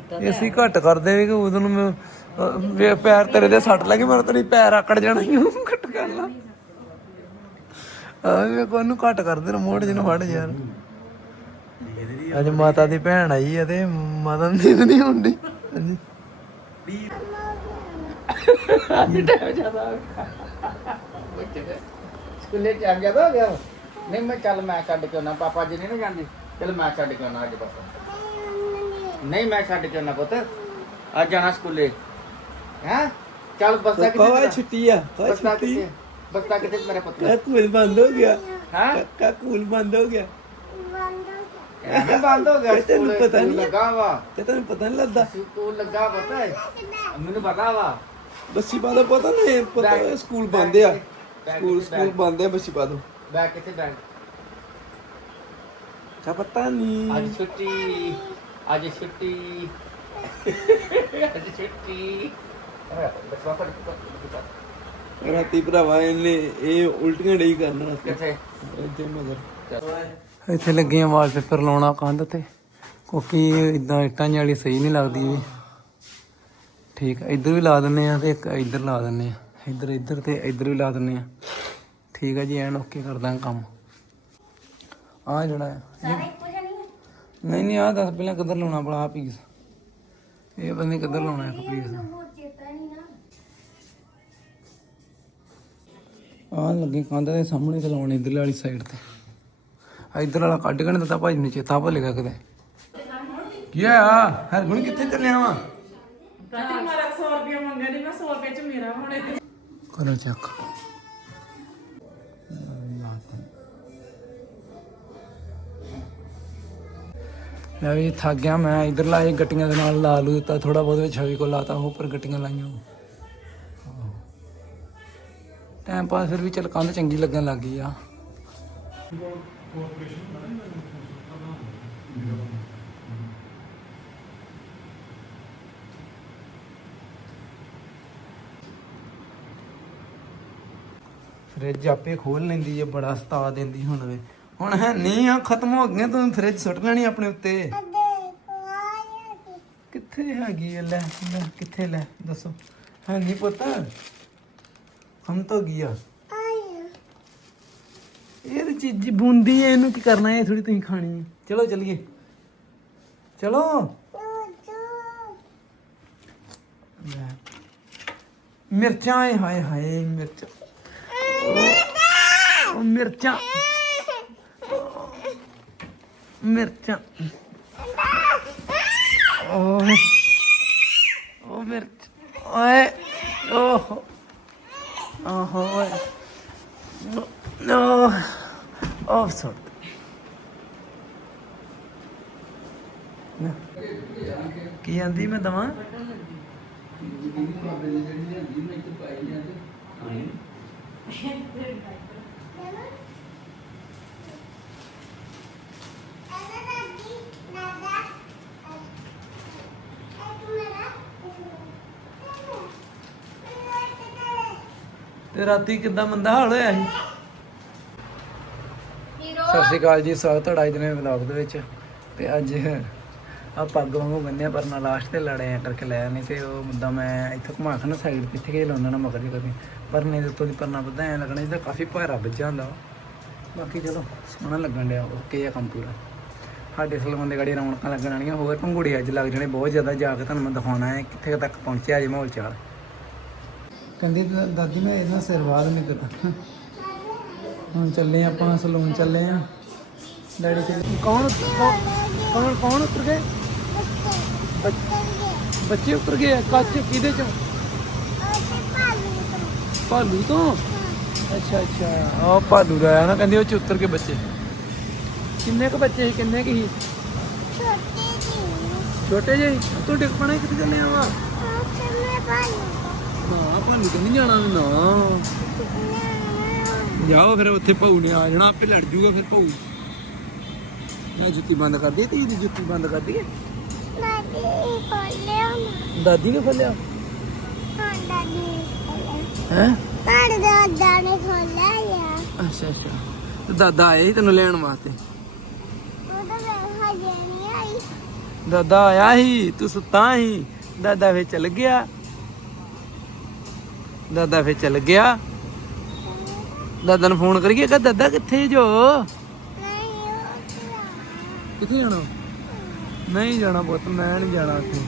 ਕੀਤਾ ਏਸੀ ਘੱਟ ਕਰਦੇ ਵੀ ਕਿ ਉਦੋਂ ਨੂੰ ਮੈਂ ਅਹ, ਵੇ ਪੈਰ ਤੇਰੇ ਦੇ ਸੱਟ ਲੱਗੀ ਮੇਰਾ ਤੇਰੀ ਪੈਰ ਆਕੜ ਜਾਣਾ ਹੀ ਉਹ ਘੱਟ ਕਰ ਲਾ। ਆ ਵੇ ਕੋ ਨੂੰ ਘੱਟ ਕਰਦੇ ਰਿਮੋਟ ਜਿਹਨੂੰ ਫੜ ਯਾਰ। ਅੱਜ ਮਾਤਾ ਦੀ ਭੈਣ ਆਈ ਆ ਤੇ ਮਾਤਾ ਦੀ ਨਹੀਂ ਹੁੰਦੀ ਹਾਂਜੀ ਅੱਜ ਟਾਈਮ ਜ਼ਿਆਦਾ ਹੋ ਗਿਆ। ਸਕੂਲੇ ਚ ਆ ਗਿਆ ਤਾਂ ਹੋ ਗਿਆ ਨਹੀਂ ਮੈਂ ਚੱਲ ਮੈਂ ਛੱਡ ਕੇ ਆਉਣਾ ਪਾਪਾ ਜੀ ਨਹੀਂ ਨਾ ਜਾਂਦੇ। ਚੱਲ ਮੈਂ ਛੱਡ ਕੇ ਆਉਣਾ ਅੱਜ ਪਾਪਾ ਨਹੀਂ ਮੈਂ ਛੱਡ ਕੇ ਆਉਣਾ ਪੁੱਤ। ਅੱਜ ਜਾਣਾ ਸਕੂਲੇ। ਹੈ? ਚੱਲ ਬਸਤਾ ਕਿੱਥੇ ਤੇਰਾ? ਛੁੱਟੀ ਆ? ਬਸਤਾ ਛੁੱਟੀ? ਕਿੱਥੇ? ਬਸਤਾ ਕਿੱਥੇ ਮੇਰਾ ਪੁੱਤ? ਕਾ ਕੂਲ ਬੰਦ ਹੋ ਗਿਆ? ਹੈ? ਕਾ ਕੂਲ ਬੰਦ ਹੋ ਗਿਆ? ਬੰਦ ਹੋ ਗਿਆ ਤੈਨੂੰ ਸਕੂਲ? ਪਤਾ ਨਹੀਂ ਹੈ? ਲੱਗਾ ਵਾ। ਤੇ ਤੈਨੂੰ ਪਤਾ ਨਹੀਂ ਲੱਗਦਾ। ਸਕੂਲ ਲੱਗਾ ਪਤਾ। ਹੈ ਮੈਨੂੰ ਪਤਾ ਵਾ। ਬੱਸੀ ਪਾ ਦਾ ਪਤਾ ਨਹੀਂ ਪਤਾ ਸਕੂਲ ਬੰਦ ਆ। ਸਕੂਲ? ਸਕੂਲ ਬੰਦ ਆ ਬੱਸੀ ਪਾ ਦੋ ਬੈਗ ਕਿੱਥੇ ਬੈਗ ਕਾ ਪਤਾ ਨਹੀਂ। ਅੱਜ ਛੁੱਟੀ। ਅੱਜ ਛੁੱਟੀ। ਅੱਜ ਛੁੱਟੀ। ਰਾਤੀ ਭਰਾਵਾ ਇਹਨੇ ਇਹ ਉਲਟੀਆਂ ਡਈ ਕਰਨ ਕਿੱਥੇ? ਇੱਥੇ ਮਗਰ। ਇੱਥੇ ਲੱਗੇ ਆ ਵਾਲਪੇਪਰ ਲਾਉਣਾ ਕੰਧ ਤੇ। ਕਿਉਂਕਿ ਇਦਾਂ ਇੱਟਾਂ ਵਾਲੀ ਸਹੀ ਨਹੀਂ ਲੱਗਦੀ ਵੀ। ਠੀਕ ਇੱਧਰ ਵੀ ਲਾ ਦਿੰਨੇ ਆ ਤੇ ਇੱਕ ਇੱਧਰ ਲਾ ਦਿੰਨੇ ਆ। ਇੱਧਰ ਇੱਧਰ ਤੇ ਇੱਧਰ ਵੀ ਲਾ ਦਿੰਨੇ ਆ। ਠੀਕ ਆ ਜੀ ਐਨ ਓਕੇ ਕਰਦਾ ਕੰਮ। ਆ ਜਿਹੜਾ ਹੈ। ਇਹ- ਨਹੀਂ ਨਹੀਂ ਆ ਦੱਸ ਪਹਿਲਾਂ ਕਿੱਧਰ ਲਾਉਣਾ ਭਲਾ ਆ ਪੀਸ ਇਹ ਪਤਾ ਨਹੀਂ ਕਿੱਧਰ ਲਾਉਣਾ ਇੱਕ ਪੀਸ ਆ ਲੱਗੇ ਕੰਧ ਦੇ ਸਾਹਮਣੇ ਤੇ ਲਾਉਣੇ ਇਧਰਲੇ ਵਾਲੀ ਸਾਈਡ ਤੇ। ਆ ਇਧਰ ਵਾਲਾ ਕੱਢ ਕੇ ਨਹੀਂ ਦਿੱਤਾ ਭਾਜੀ ਨੂੰ ਚੇਤਾ ਭੁੱਲ ਗਿਆ ਕਿਤੇ। ਕੀ ਆ ਹਰਗੁਣ ਕਿੱਥੇ ਚੱਲਿਆ ਵਾ? ਦਾਦੀ ਮਾਰਾ 100 ਰੁਪਏ ਮੰਗਿਆ ਨਹੀਂ ਮੈਂ 100 ਰੁਪਏ ਚ ਮੇਰਾ ਹੁਣੇ। ਕਰੋ ਚੱਕ। ਮੈਂ ਵੀ ਥੱਕ ਗਿਆ, ਮੈਂ ਇਧਰ ਲਾਏ ਗੱਟੀਆਂ ਦੇ ਨਾਲ ਲਾ ਲੂ ਦਿੱਤਾ ਥੋੜਾ ਬਹੁਤ ਵਿੱਚ ਛਵੀ ਕੋ ਲਾਤਾ, ਉਹ ਉੱਪਰ ਗੱਟੀਆਂ ਲਾਈਆਂ। ਟਾਈਮ ਪਾਸ ਫਿਰ ਵੀ ਚੱਲ ਕੰਧ ਚੰਗੀ ਲੱਗਣ ਲੱਗ ਗਈ ਆ। ਫ੍ਰਿਜ ਆਪੇ ਖੋਲ ਲੈਂਦੀ ਏ, ਬੜਾ ਸਤਾ ਦਿੰਦੀ ਹੁਣ ਵੇ। ਹੁਣ ਹੈ ਨਹੀਂ ਆ ਖਤਮ ਹੋ ਗਈਆਂ ਤੂੰ ਫ੍ਰਿਜ ਸੁੱਟ ਲੈਣੀ ਆਪਣੇ ਉੱਤੇ। ਕਿੱਥੇ ਹੈਗੀ ਇਹ ਲੈ ਲੈ ਕਿੱਥੇ ਲੈ? ਦੱਸੋ। ਹੈ ਨਹੀਂ ਪੁੱਤ? ਹਮ ਤਾਂ ਗਿਆ ਇਹ ਚੀਜ਼ ਬੂੰਦੀ ਹੈ ਇਹਨੂੰ ਕੀ ਕਰਨਾ ਹੈ ਥੋੜੀ ਤੁਸੀਂ ਖਾਣੀ ਹੈ ਚਲੋ ਚੱਲੀਏ। ਚਲੋ। ਮਿਰਚਾਂ ਹਾਏ ਹਾਏ ਮਿਰਚਾਂ। ਉਹ ਮਿਰਚਾਂ। ਮਿਰਚਾਂ ਓਏ ਉਹ ਮਿਰਚ ਓਏ ਓਹ ਓਹ ਓਏ ਨੋ ਆਫ ਸੌਟ ਕੀ ਆਂਦੀ ਮੈਂ ਦਵਾਂ ਤੇ ਰਾਤੀ ਕਿੱਦਾਂ ਮੰਦਾ ਹਾਲ ਹੋਇਆ ਸੀ? ਸਤਿ ਸ਼੍ਰੀ ਅਕਾਲ ਜੀ ਸਵਾਗਤ ਤੁਹਾਡਾ ਅੱਜ ਦੇ ਵਲੌਗ ਦੇ ਵਿੱਚ। ਤੇ ਅੱਜ ਆ ਪੱਗ ਵਾਂਗੂ ਬੰਨਿਆ ਪਰ ਨਾ ਲਾਸਟ ਤੇ ਲੜੇ ਆ ਕਰਕੇ ਲੈ ਨਹੀਂ ਤੇ ਉਹ ਮੁੱਦਾ ਮੈਂ ਇੱਥੇ ਘੁਮਾ ਖਣਾ ਸਾਈਡ ਕਿੱਥੇ ਕੇ ਲਾਉਣਾ ਨਾ ਮਗਰ ਕਰੀ ਪਰ ਨਹੀਂ ਦੇ ਉੱਤੋਂ ਦੀ ਪਰਨਾ ਪਤਾ ਐ ਲੱਗਣਾ ਜਿੱਦਾਂ ਕਾਫੀ ਭਾਰਾ ਵੱਜਿਆ ਹੁੰਦਾ। ਬਾਕੀ ਚਲੋ ਸੋਹਣਾ ਲੱਗਣ ਡਿਆ ਓਕੇ ਆ ਕੰਮ ਪੂਰਾ। ਸਾਡੇ ਸਲਮਾਨ ਦੇ ਗਾੜੀ ਰੌਣਕਾਂ ਲੱਗਣ ਵਾਲੀਆਂ ਹੋਰ ਪੰਗੂੜੇ ਅੱਜ ਲੱਗ ਜਾਣੇ ਬਹੁਤ ਜ਼ਿਆਦਾ ਜਾ ਕੇ ਤੁਹਾਨੂੰ ਮੈਂ ਦਿਖਾਉਣਾ ਹੈ ਕਿੱਥੇ ਕੁ ਤੱਕ ਪਹੁੰਚਿਆ ਜੇ ਮਾਹੌਲ ਚਾਲ। ਕਹਿੰਦੀ ਦਾ- ਦਾਦੀ ਮੈਂ ਇਹਦਾ ਸਿਰ ਵਾਲ ਨਹੀਂ ਕਰਦਾ ਹੁਣ ਚੱਲੇ ਆਪਾਂ ਸਲੂਨ ਚੱਲੇ ਆ ਡੈਡੀ ਕੌਣ ਕੌਣ- ਕੌਣ ਕੌਣ ਉਤਰ ਗਏ? ਬੱਚ- ਬੱਚੇ ਉਤਰ ਗਏ ਆ? ਕੱਚ ਕਿਹਦੇ ਚ? ਭਾਲੂ ਤੋਂ? ਅੱਛਾ ਅੱਛਾ। ਆ ਭਾਲੂ ਦਾ ਆ ਨਾ ਕਹਿੰਦੇ ਉਹ ਚ ਉਤਰ ਕੇ ਬੱਚੇ। ਕਿੰਨੇ ਕੁ ਬੱਚੇ ਸੀ ਕਿੰਨੇ ਕੁ ਸੀ? ਛੋਟੇ ਜਿਹੇ। ਸੀ? ਤੂੰ ਡਿੱਗ ਪਣਾ ਕਿੱਥੇ ਚੱਲੇ ਆ? ਵਾ ਨਾ ਭਾਲੂ ਤੇ ਨਹੀਂ ਜਾਣਾ ਨਾ। ਜਾਓ ਫਿਰ ਉੱਥੇ ਭਾਊ ਨੇ ਆ ਜਾਣਾ ਆਪੇ ਲੜ ਜੂਗਾ ਫਿਰ ਭਾਊ। ਮੈਂ ਜੁੱਤੀ ਬੰਦ ਕਰ ਦਈਏ ਤੇ ਇਹਦੀ ਜੁੱਤੀ ਬੰਦ ਕਰ ਦਈਏ। ਦਾਦੀ ਨੇ। ਖੋਲਿਆ? ਹੈ ਅੱਛਾ ਅੱਛਾ। ਤੇ ਦਾਦਾ ਆਏ ਸੀ ਤੈਨੂੰ ਲੈਣ ਵਾਸਤੇ? ਦਾਦਾ ਆਇਆ ਸੀ ਤੂੰ ਸੁੱਤਾ ਸੀ। ਦਾਦਾ ਫੇ ਚੱਲ ਗਿਆ। ਦਾਦਾ ਫੇਰ ਚੱਲ ਗਿਆ। ਦਾਦਾ ਨੂੰ ਫੋਨ ਕਰੀਏ ਕਿ ਦਾਦਾ ਕਿੱਥੇ ਜੋ? ਕਿੱਥੇ ਜਾਣਾ? ਨਹੀਂ ਜਾਣਾ ਪੁੱਤ, ਮੈਂ ਨਹੀਂ ਜਾਣਾ ਉੱਥੇ।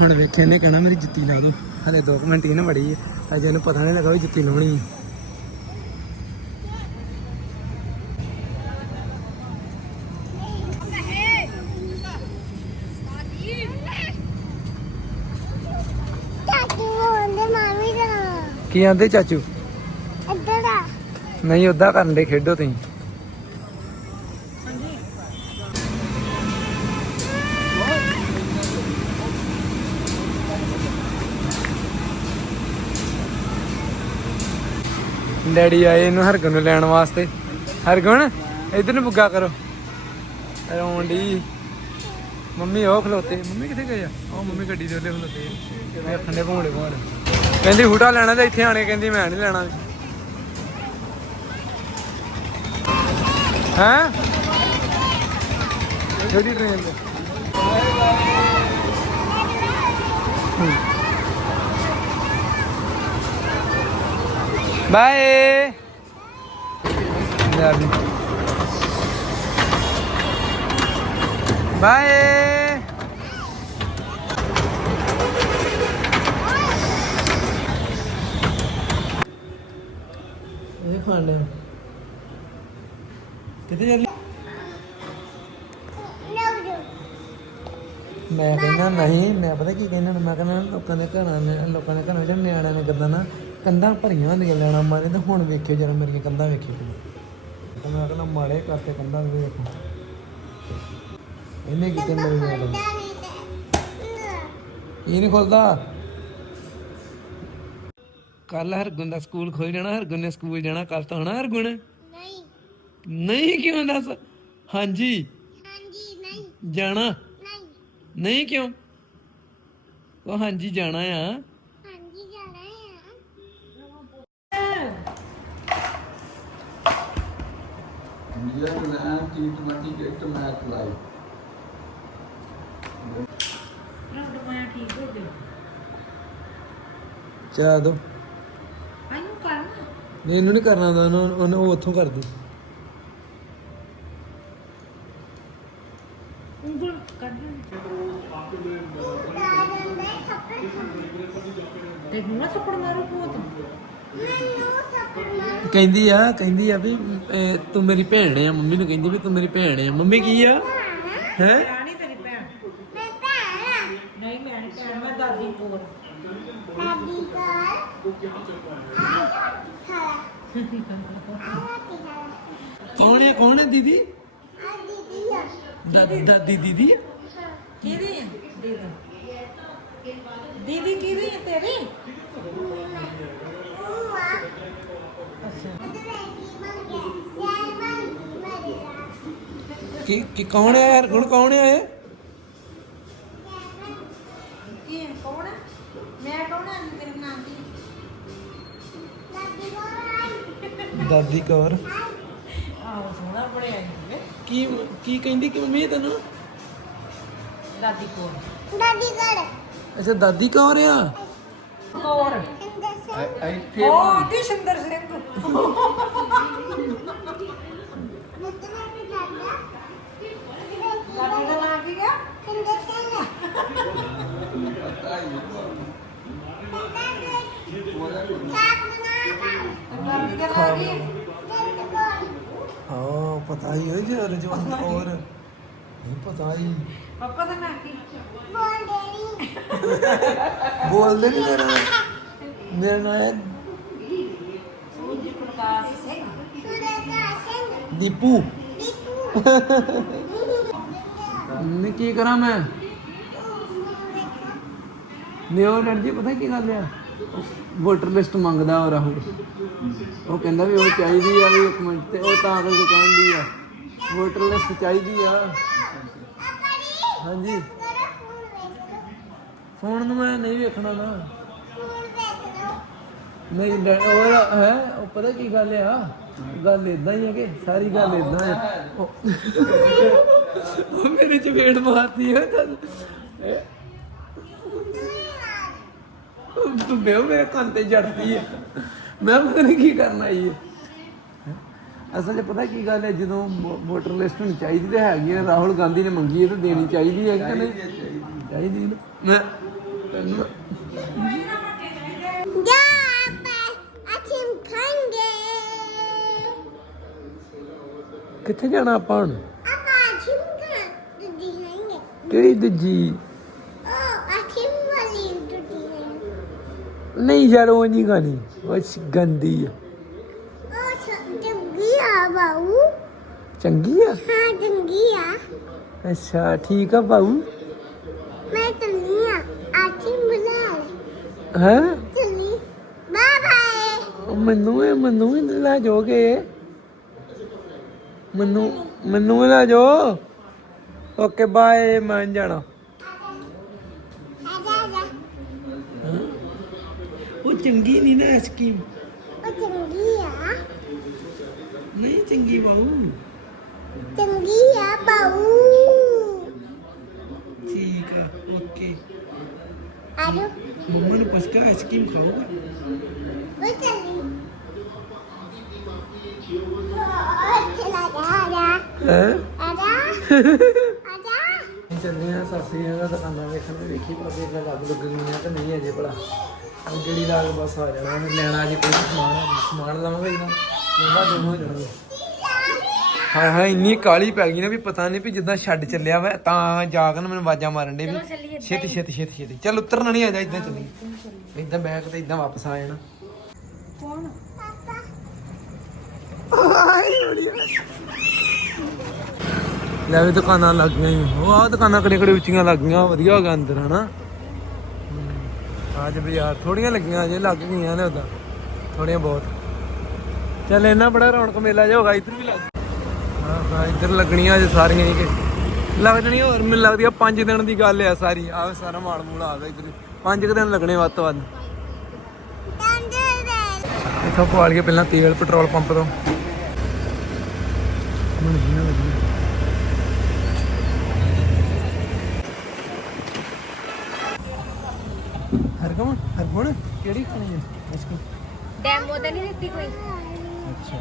ਹੁਣ ਵੇਖਿਆ ਨੇ ਕਹਿਣਾ ਮੇਰੀ ਜੁੱਤੀ ਲਾ ਦੋ। ਹਲੇ 2 ਮਿੰਟ ਹੀ ਨਾ ਬੜੀ ਹੈ ਅਜੇ ਇਹਨੂੰ ਪਤਾ ਨਹੀਂ ਲੱਗਾ ਵੀ ਜੁੱਤੀ ਲਾਉਣੀ ਹੈ ਚਾਚੂ ਉਹਦੇ ਮਾਮੀ ਦਾ ਕੀ ਆਂਦੇ ਚਾਚੂ? ਇੱਧਰ ਆ। ਨਹੀਂ ਉਦਾਂ ਕਰਨ ਦੇ ਖੇਡੋ ਤੁਸੀਂ। ਡੈਡੀ ਆਏ ਇਹਨੂੰ ਹਰਗੁਣ ਨੂੰ ਲੈਣ ਵਾਸਤੇ। ਹਰਗੁਣ ਇਧਰ ਨੂੰ ਬੁੱਗਾ ਕਰੋ। ਦੀ ਮੰਮੀ ਉਹ ਖਲੋਤੇ। ਮੰਮੀ ਕਿੱਥੇ ਗਏ ਆ? ਉਹ ਮੰਮੀ ਗੱਡੀ ਦੇ ਉਹਲੇ ਖਲੋਤੇ। ਮੈਂ ਖੰਡੇ ਭੋਂੜੇ ਭੋਂੜ। ਕਹਿੰਦੀ ਹੂਟਾ ਲੈਣਾ ਤੇ ਇੱਥੇ ਆਣੇ ਕਹਿੰਦੀ ਮੈਂ ਨਹੀਂ ਲੈਣਾ। ਹੈਂ? ਕਿਹੜੀ ਟ੍ਰੇਨ ਤੇ? ਬਾਏ। ਬਾਏ ਇਹ ਖਾਣ ਲੈ ਕਿੱਥੇ ਚੱਲੀ? ਮੈਂ ਕਹਿੰਦਾ ਨਹੀਂ, ਮੈਂ ਪਤਾ ਕੀ ਕਹਿੰਦਾ ਮੈਂ ਕਹਿੰਦਾ ਲੋਕਾਂ ਦੇ ਘਰਾਂ ਨੇ, ਲੋਕਾਂ ਦੇ ਘਰਾਂ ਵਿੱਚ ਨਿਆਣਿਆਂ ਨੇ ਗੱਦਾਂ ਨਾ ਕੰਧਾਂ ਭਰੀਆਂ ਹੁੰਦੀਆਂ ਲੈਣਾ ਮਾਰੇ, ਤੇ ਹੁਣ ਵੇਖਿਓ ਜਰਾ ਮੇਰੀਆਂ ਕੰਧਾਂ ਵੇਖਿਓ ਤੇ ਮੈਂ ਕਹਿੰਦਾ ਮਾੜੇ ਕਰਤੇ ਕੰਧਾਂ ਵੀ ਵੇਖੋ। ਇਹਨੇ ਕਿਤੇ ਮੇਰੇ ਨਾਲ ਨਹੀਂ। ਤੇ ਇਹ ਨਹੀਂ ਖੁੱਲਦਾ। ਕੱਲ ਹਰਗੁਣ ਦਾ ਸਕੂਲ ਖੋਲ ਜਾਣਾ ਹਰਗੁਣ ਨੇ ਸਕੂਲ ਜਾਣਾ ਕੱਲ ਤਾਂ ਹੋਣਾ ਹਰਗੁਣ? ਨਹੀਂ। ਨਹੀਂ ਕਿਉਂ ਦੱਸ? ਹਾਂਜੀ। ਹਾਂਜੀ ਨਹੀਂ। ਜਾਣਾ? ਨਹੀਂ। ਨਹੀਂ ਕਿਉਂ? ਉਹ ਹਾਂਜੀ ਜਾਣਾ ਆ। ਹਾਂਜੀ ਜਾਣਾ ਹੈ ਨਿਊਜ਼ੀਲੈਂਡ ਟੀ20 ਕ੍ਰਿਕਟ ਮੈਚ ਚਾਹ ਦੋ। ਆਇਓ ਕਰਨਾ। ਨਹੀਂ ਇਹਨੂੰ ਨਹੀਂ ਕਰਨਾ ਹੁੰਦਾ ਉਹਨੂੰ ਉਹਨੂੰ ਉਹ ਉੱਥੋਂ ਕਰਦੀ ਉਂਗਲ ਕੱਢ ਦਾਦਨ ਦੇ ਤੇ ਥੱਪੜ ਮਾਰੂ ਕਹਿੰਦੀ ਆ ਕਹਿੰਦੀ ਆ ਵੀ ਅਹ, ਤੂੰ ਮੇਰੀ ਭੈਣ ਆ ਮੰਮੀ ਨੂੰ ਕਹਿੰਦੀ ਵੀ ਤੂੰ ਮੇਰੀ ਭੈਣ ਆ। ਮੰਮੀ ਕੀ ਆ? ਹੈ ਰਾਣੀ ਤੇਰੀ ਭੈਣ ਮੈਂ ਭੈਣ ਨਹੀਂ ਮੈਂ ਨਹੀਂ ਕੌਣ ਹੈ ਕੌਣ ਹੈ ਦੀਦੀ? ਆ ਦੀਦੀ ਆ ਦਾ- ਦਾਦੀ ਦੀਦੀ ਆ? ਕਿਹਦੀ ਹੈ? ਦੀਦੀ। ਦੀਦੀ ਕਿਹਦੀ ਹੈ ਤੇਰੀ? ਕੀ ਕੌਣ ਹੈ ਯਾਰ? ਹੁਣ ਕੌਣ ਹੈ ਇਹ? ਮੈਂ ਕੌਣ ਹੈ ਤੇਰੇ ਨਾਮ ਦੀ? ਦਾਦੀ ਕੋਲ ਦਾਦੀ ਕੌਰ। ਆਹ ਸੋਹਣਾ ਬਣਿਆ ਕੀ ਕੀ ਕਹਿੰਦੀ ਕਿ ਮੰਮੀ ਤੈਨੂੰ? ਦਾਦੀ ਕੋਲ ਦਾਦੀ ਘਰ ਅੱਛਾ ਦਾਦੀ ਕੌਰ ਆ? ਕੌਰ। ਇੱਥੇ ਉਹ ਆਂਟੀ ਸੁੰਦਰ ਸਿੰਘ ਮੁੱਤ ਮੈਂ ਵੀ ਦਾਦਾ ਦਾਦੀ ਦਾ ਨਾਮ ਕੀ ਹੈ ਅੰਦਰ ਸੇ ਸਾਖ ਬਣਾ ਦਾਦੀ ਦਾ ਨਾਮ ਕੀ ਹੈ ਜੱਟ ਕੋਲ ਹਾਂ ਪਤਾ ਹੀ ਹੋਈ ਜੇ ਰਜਵਾਨ ਕੌਰ ਨਹੀਂ ਪਤਾ ਹੀ ਪਾਪਾ ਦਾ ਨਾਮ ਕੀ ਬੋਲ ਦੇਣੀ ਬੋਲਦੇ ਨਹੀਂ ਮੇਰਾ ਮੇਰਾ ਨਾਮ ਹੈ ਸੂਰਜ ਪ੍ਰਕਾਸ਼ ਸਿੰਘ ਦੀਪੂ। ਦੀਪੂ ਨੇ ਕੀ ਕਰਾਂ ਮੈਂ? ਨਿਓ ਜੀ, ਪਤਾ ਕੀ ਗੱਲ ਆ? ਵੋਟਰ ਲਿਸਟ ਮੰਗਦਾ ਉਹ ਰਾਹੁਲ। ਉਹ ਕਹਿੰਦਾ ਵੀ ਉਹ ਚਾਹੀਦੀ ਆ ਵੀ ਇੱਕ ਮਿੰਟ ਤੇ, ਉਹ ਤਾਂ ਕਰਕੇ ਕਹਿੰਦੀ ਆ। ਵੋਟਰ ਲਿਸਟ ਚਾਹੀਦੀ ਆ। ਹਾਂਜੀ। ਫੋਨ ਨੂੰ ਮੈਂ ਨਹੀਂ ਵੇਖਣਾ ਨਾ। ਨਹੀਂ ਡੈ- ਉਹ ਹੈ ਉਹ ਪਤਾ ਕੀ ਗੱਲ ਆ? ਗੱਲ ਇਦਾਂ ਹੀ ਹੈ ਕਿ ਸਾਰੀ ਗੱਲ ਇਦਾਂ ਆ। ਉਹ- ਮੇਰੇ ਚਪੇੜ ਮਾਰਦੀ ਹੈ ਤਾਂ ਤੂੰ ਬੇਉ ਮੇਰੇ ਕੰਨ ਤੇ ਜੜਦੀ ਹੈ ਮੈਂ ਪਤਾ ਨਹੀਂ ਕੀ ਕਰਨਾ ਇਹ ਅਸਲ 'ਚ ਪਤਾ ਕੀ ਗੱਲ ਹੈ ਜਦੋਂ ਵੋਟਰ ਲਿਸਟ ਨੂੰ ਚਾਹੀਦੀ ਤੇ ਹੈਗੀ ਹੈ ਰਾਹੁਲ ਗਾਂਧੀ ਨੇ ਮੰਗੀ ਹੈ ਤਾਂ ਦੇਣੀ ਚਾਹੀਦੀ ਹੈ ਕਿ ਨਹੀਂ? ਚਾਹੀਦੀ ਹੈ ਨਾ। ਮੈਂ ਤੈਨੂੰ। ਜਾ ਆਪਾਂ ਅਚਿਮ ਖਾਂਗੇ ਕਿੱਥੇ ਜਾਣਾ ਆਪਾਂ ਹੁਣ? ਆਪਾਂ ਅਚਿਮ ਖਾਂ ਦੁੱਦੀ ਖਾਂਗੇ ਕਿਹੜੀ ਦੂਜੀ? ਉਹ ਅਚਿਮ ਵਾਲੀ ਹੈ ਨਹੀਂ ਯਾਰ ਉਹ ਨਹੀਂ। ਖਾਣੀ ਉਹ ਗੰਦੀ ਆ। ਉਹ ਚੰਗੀ ਆ? ਬਾਊ ਚੰਗੀ ਆ ਹਾਂ ਚੰਗੀ ਆ। ਅੱਛਾ ਠੀਕ ਆ ਬਾਊ ਮੈਂ ਚੰਗੀ ਆ ਅਚਿਮ ਬੁਲਾ ਹੈ? Bye bye. ਮੈਨੂੰ ਇਹ ਮੈਨੂੰ ਵੀ ਲੈ ਜਾਓਗੇ ਮੈਨੂੰ ਮੈਨੂੰ ਵੀ ਲੈ ਜਾਓ। ਓਕੇ ਬਾਏ ਮੈਂ ਜਾਣਾ। ਉਹ ਚੰਗੀ ਨਹੀਂ ਨਾ ਸਕੀਮ ਉਹ ਚੰਗੀ ਆ। ਨਹੀਂ ਚੰਗੀ ਬਾਊ। ਚੰਗੀ ਆ ਬਾਊ। ਠੀਕ ਆ ਓਕੇ। ਆਜੋ। ਮੰਮਾ ਨੂੰ ਪੁੱਛ ਕੇ ਆਈਸਕ੍ਰੀਮ ਖਾਓਗਾ? ਉਹ ਚੱਲੀ ਉਹ ਚਲਾ ਜਾ ਹੈ? ਆਜਾ ਆਜਾ ਚੱਲੇ ਆ ਸਾਸੀ ਦਾ ਦੁਕਾਨਾਂ ਵੇਖਣ। ਤੇ ਵੇਖੀ ਪਰ ਦੇਖ ਲੱਗ ਲੁੱਗ ਗਈਆਂ ਤੇ ਨਹੀਂ ਅਜੇ ਭਲਾ। ਹੁਣ ਜਿਹੜੀ ਲਾਗ ਬਸ ਆ ਜਾਣਾ ਲੈਣਾ ਅਜੇ ਕੋਈ ਸਮਾਨ। ਸਮਾਨ ਲਵਾਂਗੇ ਨਾ। ਮੰਮਾ ਦੋਨੋਂ ਹੋ ਜਾਣਗੇ ਹਾਂ ਹਾਂ ਇੰਨੀ ਕਾਲੀ ਪੈ ਗਈ ਨਾ ਵੀ ਪਤਾ ਨਹੀਂ ਵੀ ਜਿੱਦਾਂ ਛੱਡ ਚੱਲਿਆ ਵਾ ਤਾਂ ਜਾ ਕੇ ਮੈਨੂੰ ਆਵਾਜ਼ਾਂ ਮਾਰਨ ਦੇ ਵੀ ਛੇਤੀ ਛੇਤੀ ਛੇਤੀ ਛੇਤੀ। ਚੱਲ ਉਤਰਨਾ ਨਹੀਂ ਆ ਜਾ ਇਦਾਂ ਚੱਲੀ ਇਦਾਂ ਬੈਗ ਤੇ ਇਦਾਂ ਵਾਪਸ ਆ ਜਾਣਾ। ਲੈ ਵੀ ਦੁਕਾਨਾਂ ਲੱਗ ਗਈਆਂ। ਉਹ ਆ ਦੁਕਾਨਾਂ ਕਿਹੜੇ ਕਿਹੜੇ ਉੱਚੀਆਂ ਲੱਗ ਗਈਆਂ ਵਧੀਆ ਹੋ ਗਿਆ ਅੰਦਰ ਹਨਾ? ਅੱਜ ਬਾਜ਼ਾਰ ਥੋੜੀਆਂ ਲੱਗੀਆਂ ਅਜੇ ਲੱਗ ਗਈਆਂ ਨੇ ਉਦਾਂ ਥੋੜੀਆਂ ਬਹੁਤ। ਚੱਲ ਇੰਨਾ ਬੜਾ ਰੌਣਕ ਮੇਲਾ ਜਿਹਾ ਹੋਗਾ ਇੱਧਰ ਵੀ ਲੱਗ ਹਾਂ ਇੱਧਰ ਲੱਗਣੀਆਂ ਅਜੇ ਸਾਰੀਆਂ ਹੀ ਕਿ। ਲੱਗ ਜਣੀ ਹੋਰ ਮੈਨੂੰ ਲੱਗਦੀ ਆ 5 ਦਿਨ ਦੀ ਗੱਲ ਆ ਸਾਰੀ। ਆ ਸਾਰਾ ਮਾਲ ਮੂਲ ਆ ਗਿਆ ਇੱਧਰ। 5 ਦਿਨ ਲੱਗਣੇ ਵੱਧ ਤੋਂ ਵੱਧ। ਇੱਥੋਂ ਪਵਾ ਲਈਏ ਪਹਿਲਾਂ ਤੇਲ ਪੈਟਰੋਲ ਪੰਪ ਤੋਂ। ਹਰਗਮ ਹਰਗੁਣ ਕਿਹੜੀ ਖਾਣੀ ਹੈ ਡੈਮੋ ਤਾਂ ਨਹੀਂ ਦਿੱਤੀ ਕੋਈ। ਅੱਛਾ।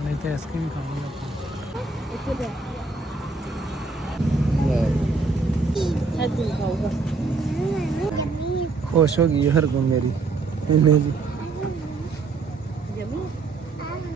ਹੁਣ ਇੱਥੇ ਆਈਸਕ੍ਰੀਮ ਖਾਵਾਂਗੇ ਆਪਾਂ। ਖੁਸ਼ ਹੋ ਗਈ ਹਰਗੁਣ ਮੇਰੀ। ਇੰਨੇ ਜੀ